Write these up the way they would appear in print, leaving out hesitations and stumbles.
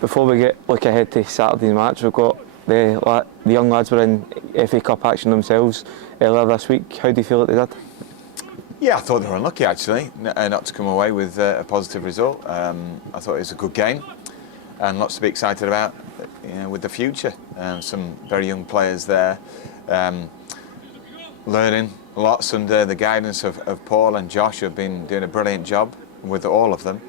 Before we look ahead to Saturday's match, we've got the young lads were in FA Cup action themselves earlier this week. How do you feel that they did? Yeah, I thought they were unlucky actually, not to come away with a positive result. I thought it was a good game, and lots to be excited about, with the future. Some very young players there, learning lots under the guidance of Paul and Josh, who have been doing a brilliant job with all of them,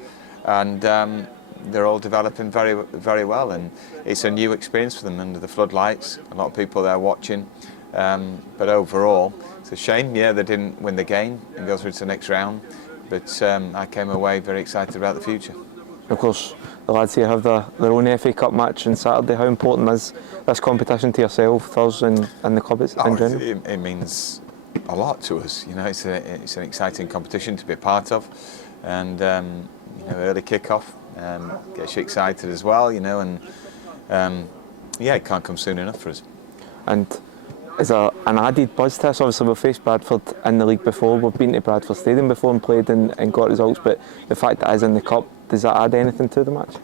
and they're all developing very, very well. And it's a new experience for them under the floodlights. A lot of people there watching, but overall, it's a shame. Yeah, they didn't win the game and go through to the next round, but I came away very excited about the future. Of course, the lads here have their own FA Cup match on Saturday. How important is this competition to yourself, us, and the club in general? It means a lot to us. It's an exciting competition to be a part of, and early kick-off gets you excited as well. It can't come soon enough for us. And is there an added buzz to this? Obviously, we've faced Bradford in the league before. We've been to Bradford Stadium before and played and got results. But the fact that it is in the cup, does that add anything to the match?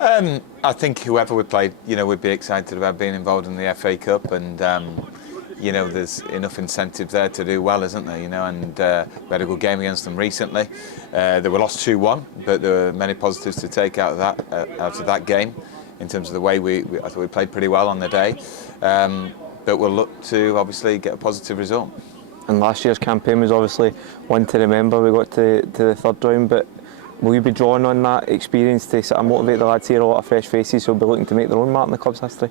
I think whoever we played, would be excited about being involved in the FA Cup, and there's enough incentive there to do well, isn't there? And we had a good game against them recently. They were lost 2-1, but there were many positives to take out of that game in terms of the way I thought we played pretty well on the day. But we'll look to obviously get a positive result. And last year's campaign was obviously one to remember. We got to the third round, but will you be drawing on that experience to sort of motivate the lads here? A lot of fresh faces who will be looking to make their own mark in the club's history.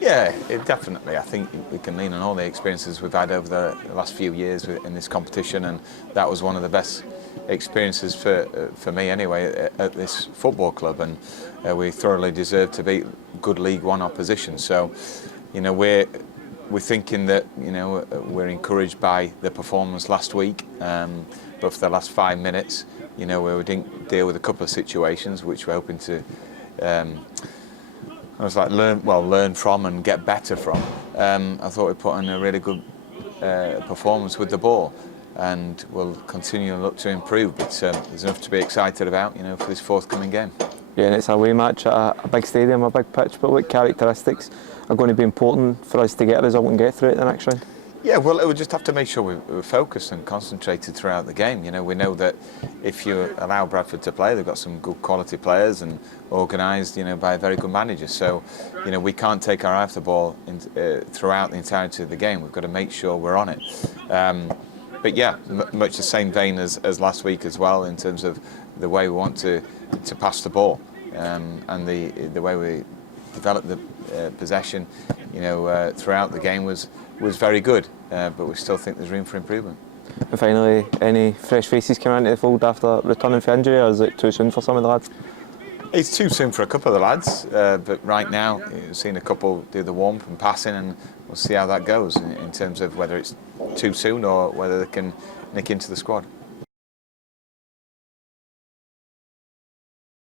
Yeah, definitely. I think we can lean on all the experiences we've had over the last few years in this competition, and that was one of the best experiences for me anyway at this football club, and we thoroughly deserve to beat good League One opposition. So, we're thinking that we're encouraged by the performance last week, but for the last 5 minutes, we didn't deal with a couple of situations which we're hoping to learn from and get better from. I thought we put in a really good performance with the ball, and we'll continue to look to improve. But there's enough to be excited about, for this forthcoming game. Yeah, and it's a away match at a big stadium, a big pitch. But what characteristics are going to be important for us to get a result and get through it the next round? Yeah, well, we'll just have to make sure we're focused and concentrated throughout the game. We know that if you allow Bradford to play, they've got some good quality players and organised, by a very good manager. So, we can't take our eye off the ball throughout the entirety of the game. We've got to make sure we're on it. But yeah, much the same vein as last week as well, in terms of the way we want to pass the ball, and the way we develop the possession, throughout the game was very good, but we still think there's room for improvement. And finally, any fresh faces coming into the fold after returning from injury, or is it too soon for some of the lads? It's too soon for a couple of the lads, but right now we've seen a couple do the warmth and passing, and we'll see how that goes in terms of whether it's too soon or whether they can nick into the squad.